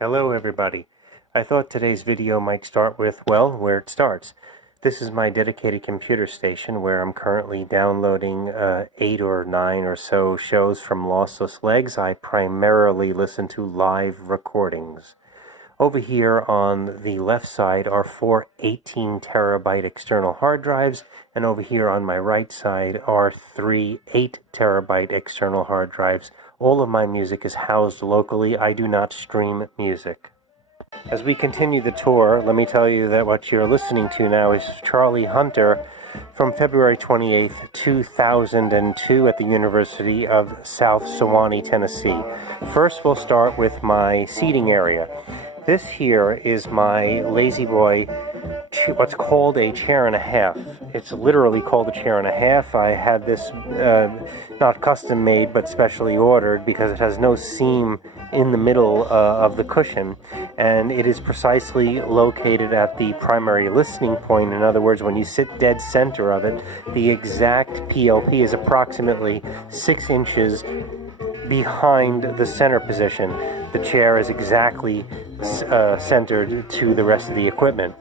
Hello everybody. I thought today's video might start with, well, where it starts. This is my dedicated computer station where I'm currently downloading 8 or 9 or so shows from Lossless Legs. I primarily listen to live recordings. Over here on the left side are 4 18 terabyte external hard drives, and over here on my right side are 3 8 terabyte external hard drives. All of my music is housed locally. I do not stream music. As we continue the tour, let me tell you that what you're listening to now is Charlie Hunter from February 28th, 2002 at the University of South Sewanee, Tennessee. First, we'll start with my seating area. This here is my Lazy Boy, what's called a chair and a half. It's literally called a chair and a half. I had this not custom made but specially ordered because it has no seam in the middle of the cushion, and it is precisely located at the primary listening point. In other words, when you sit dead center of it, the exact PLP is approximately 6 inches behind the center position. The chair is exactly centered to the rest of the equipment.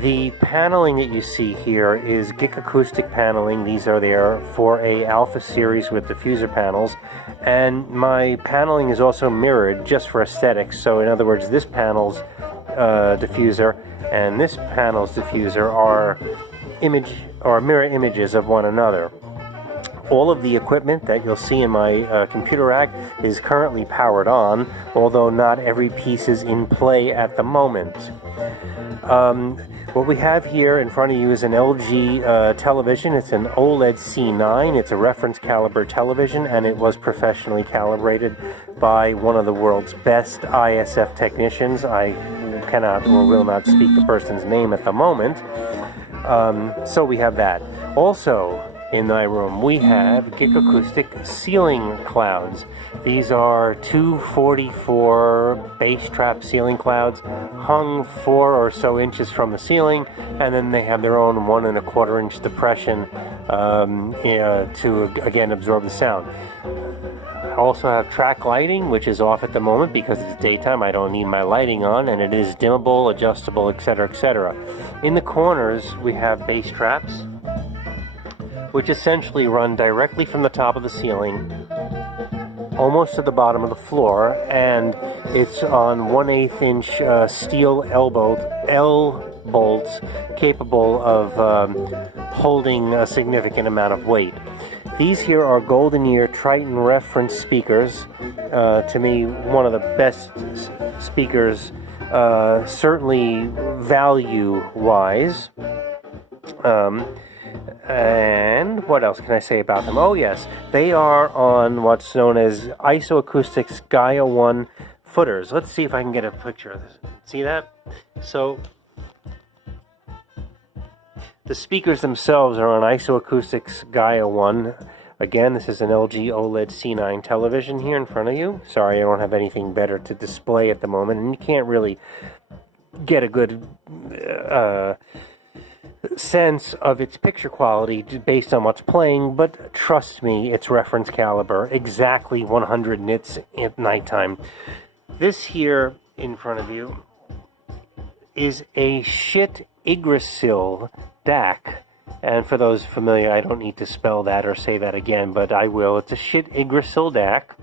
The paneling that you see here is GIC Acoustic Paneling. These are their 4A Alpha series with diffuser panels, and my paneling is also mirrored just for aesthetics. So in other words, this panel's diffuser and this panel's diffuser are mirror images of one another. All of the equipment that you'll see in my computer rack is currently powered on, although not every piece is in play at the moment. What we have here in front of you is an LG television. It's an OLED C9. It's a reference caliber television, and it was professionally calibrated by one of the world's best ISF technicians. I cannot or will not speak the person's name at the moment. So we have that. Also, in my room, we have GIC Acoustic ceiling clouds. These are 244 bass trap ceiling clouds hung 4 or so inches from the ceiling, and then they have their own 1 1/4 inch depression to again absorb the sound. I also have track lighting, which is off at the moment because it's daytime. I don't need my lighting on, and it is dimmable, adjustable, etc., etc. In the corners, we have bass traps, which essentially run directly from the top of the ceiling almost to the bottom of the floor, and it's on 1/8 inch steel L bolts capable of holding a significant amount of weight. These here are Golden Ear Triton reference speakers. To me, one of the best speakers, certainly value-wise. And what else can I say about them? Oh yes, they are on what's known as Isoacoustics Gaia 1 footers. Let's see if I can get a picture of this. See that? So the speakers themselves are on Isoacoustics Gaia 1. Again, this is an LG OLED C9 television here in front of you. Sorry, I don't have anything better to display at the moment, and you can't really get a good sense of its picture quality based on what's playing, but trust me, it's reference caliber, exactly 100 nits at nighttime. This here in front of you is a shit Yggdrasil DAC, and for those familiar, I don't need to spell that or say that again, but I will. It's a shit Yggdrasil DAC,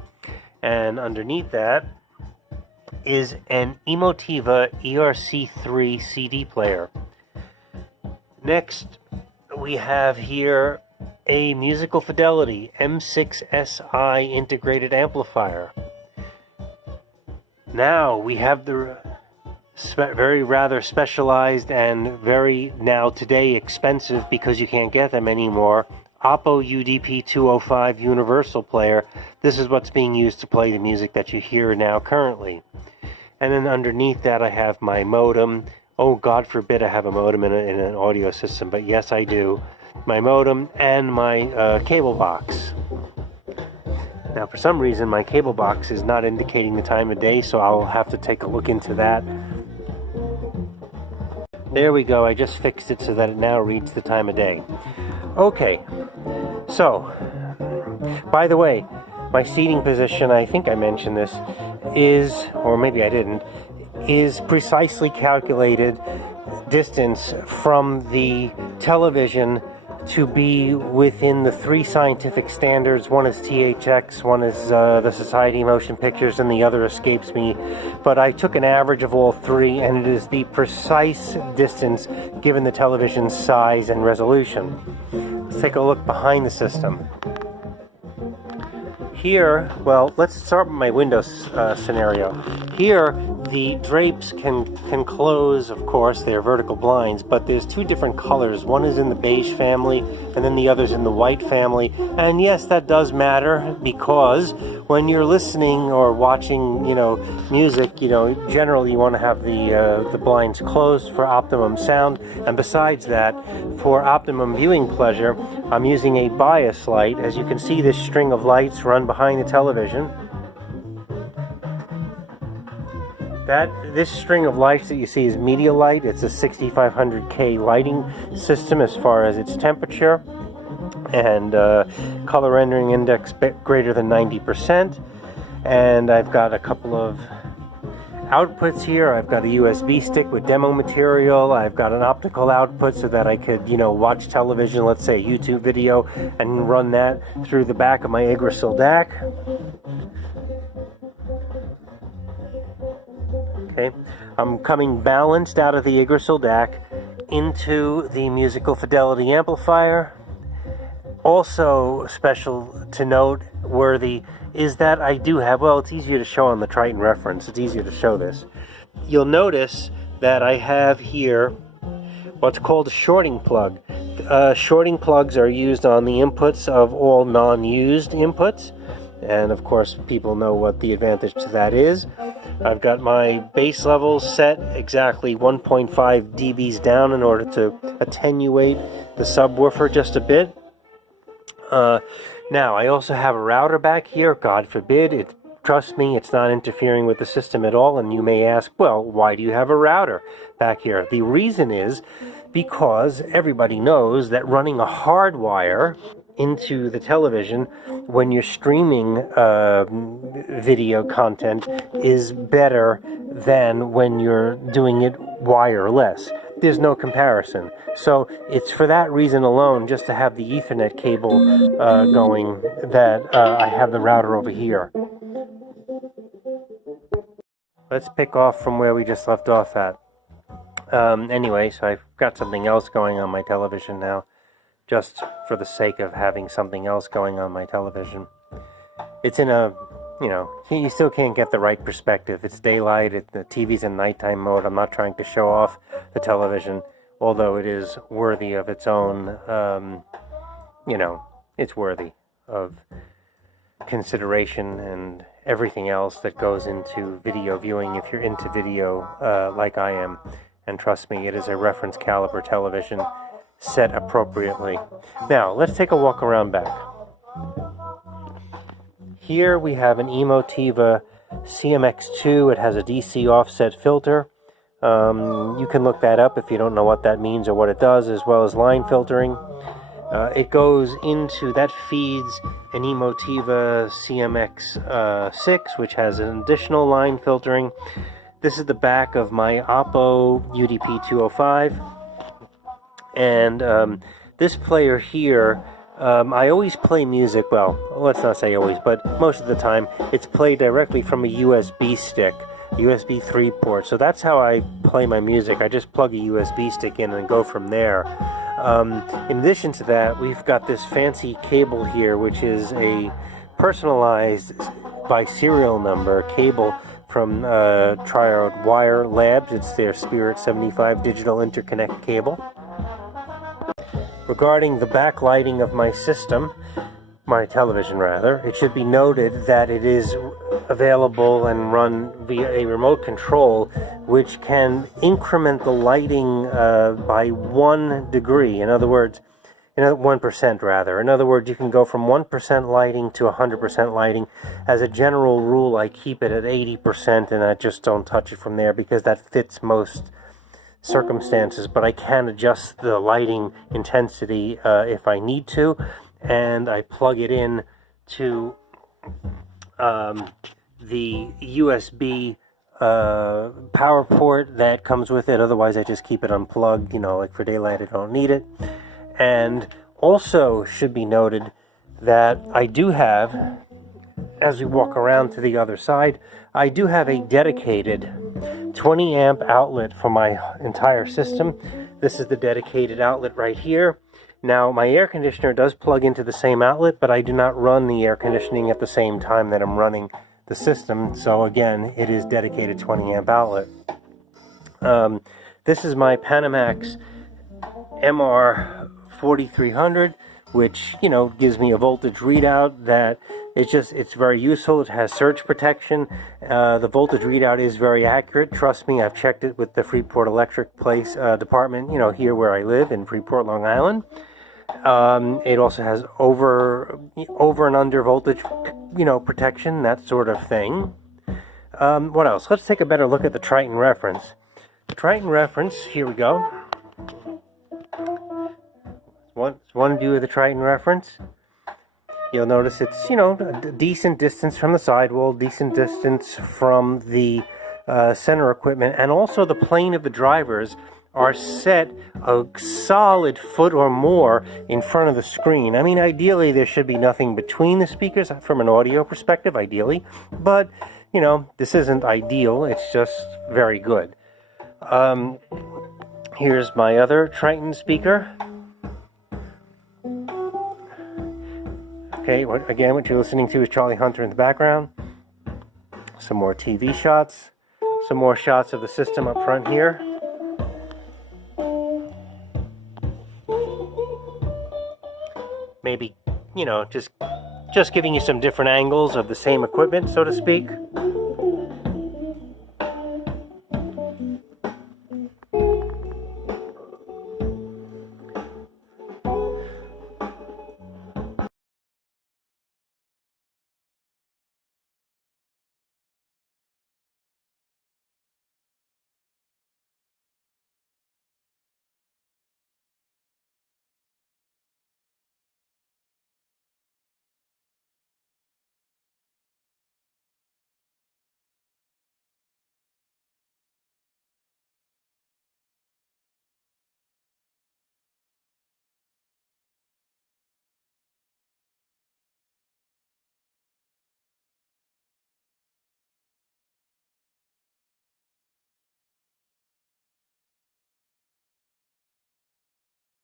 and underneath that is an Emotiva ERC3 CD player. Next, we have here a Musical Fidelity M6SI integrated amplifier. Now we have the very rather specialized and very now today expensive, because you can't get them anymore, Oppo UDP-205 universal player. This is what's being used to play the music that you hear now currently. And then underneath that I have my modem. Oh, God forbid I have a modem in an audio system, but yes, I do. My modem and my cable box. Now, for some reason, my cable box is not indicating the time of day, so I'll have to take a look into that. There we go. I just fixed it so that it now reads the time of day. Okay, so, by the way, my seating position, I think I mentioned this, is, or maybe I didn't, is precisely calculated distance from the television to be within the 3 scientific standards. One is THX, one is the Society of Motion Pictures, and the other escapes me. But I took an average of all 3, and it is the precise distance given the television's size and resolution. Let's take a look behind the system. Here, well, let's start with my Windows scenario. Here, the drapes can close, of course, they're vertical blinds, but there's 2 different colors. One is in the beige family, and then the other's in the white family. And yes, that does matter, because when you're listening or watching, music, generally you want to have the blinds closed for optimum sound. And besides that, for optimum viewing pleasure, I'm using a bias light. As you can see, this string of lights run behind the television. This string of lights that you see is media light. It's a 6500K lighting system as far as its temperature and color rendering index greater than 90%. And I've got a couple of outputs here. I've got a USB stick with demo material. I've got an optical output so that I could, watch television, let's say a YouTube video, and run that through the back of my Yggdrasil DAC. Okay, I'm coming balanced out of the Yggdrasil DAC into the musical fidelity amplifier. Also special to note worthy is that I do have, well, it's easier to show on the Triton reference. It's easier to show this. You'll notice that I have here what's called a shorting plug. Shorting plugs are used on the inputs of all non-used inputs. And of course, people know what the advantage to that is. I've got my bass level set exactly 1.5 dBs down in order to attenuate the subwoofer just a bit. Now, I also have a router back here. God forbid, trust me, it's not interfering with the system at all. And you may ask, well, why do you have a router back here? The reason is because everybody knows that running a hard wire into the television when you're streaming video content is better than when you're doing it wireless. There's no comparison. So it's for that reason alone, just to have the Ethernet cable going, that I have the router over here. Let's pick off from where we just left off at. Anyway, so I've got something else going on my television now, just for the sake of having something else going on my television. It's in a, you still can't get the right perspective. It's daylight, the TV's in nighttime mode. I'm not trying to show off the television, although it is worthy of its own, it's worthy of consideration and everything else that goes into video viewing if you're into video like I am. And trust me, it is a reference caliber television set appropriately. Now, let's take a walk around back. Here we have an Emotiva CMX2. It has a DC offset filter. You can look that up if you don't know what that means or what it does, as well as line filtering. It goes into, that feeds an Emotiva CMX6, which has an additional line filtering. This is the back of my Oppo UDP-205. And this player here, I always play music, well, let's not say always, but most of the time, it's played directly from a USB stick, USB 3 port. So that's how I play my music. I just plug a USB stick in and go from there. In addition to that, we've got this fancy cable here, which is a personalized by serial number cable from Triad Wire Labs. It's their Spirit 75 digital interconnect cable. Regarding the backlighting of my system, my television rather, it should be noted that it is available and run via a remote control, which can increment the lighting by 1 degree. In other words, 1% rather. In other words, you can go from 1% lighting to 100% lighting. As a general rule, I keep it at 80% and I just don't touch it from there because that fits most circumstances, but I can adjust the lighting intensity if I need to, and I plug it in to the USB power port that comes with it. Otherwise I just keep it unplugged, you know, like for daylight I don't need it. And also should be noted that I do have, as we walk around to the other side, I do have a dedicated 20 amp outlet for my entire system. This is the dedicated outlet right here. Now my air conditioner does plug into the same outlet, but I do not run the air conditioning at the same time that I'm running the system. So again, it is dedicated 20 amp outlet. This is my Panamax MR 4300, which, you know, gives me a voltage readout that it's very useful. It has surge protection. The voltage readout is very accurate. Trust me, I've checked it with the Freeport Electric department, you know, here where I live in Freeport, Long Island. It also has over and under voltage, you know, protection, that sort of thing. What else? Let's take a better look at the Triton reference. The Triton reference, here we go. One view of the Triton reference. You'll notice it's, you know, a decent distance from the sidewall, decent distance from the center equipment, and also the plane of the drivers are set a solid foot or more in front of the screen. I mean, ideally there should be nothing between the speakers from an audio perspective, ideally, but, you know, this isn't ideal, it's just very good. Here's my other Triton speaker. Okay, again, what you're listening to is Charlie Hunter in the background. Some more TV shots. Some more shots of the system up front here. Maybe, you know, just giving you some different angles of the same equipment, so to speak.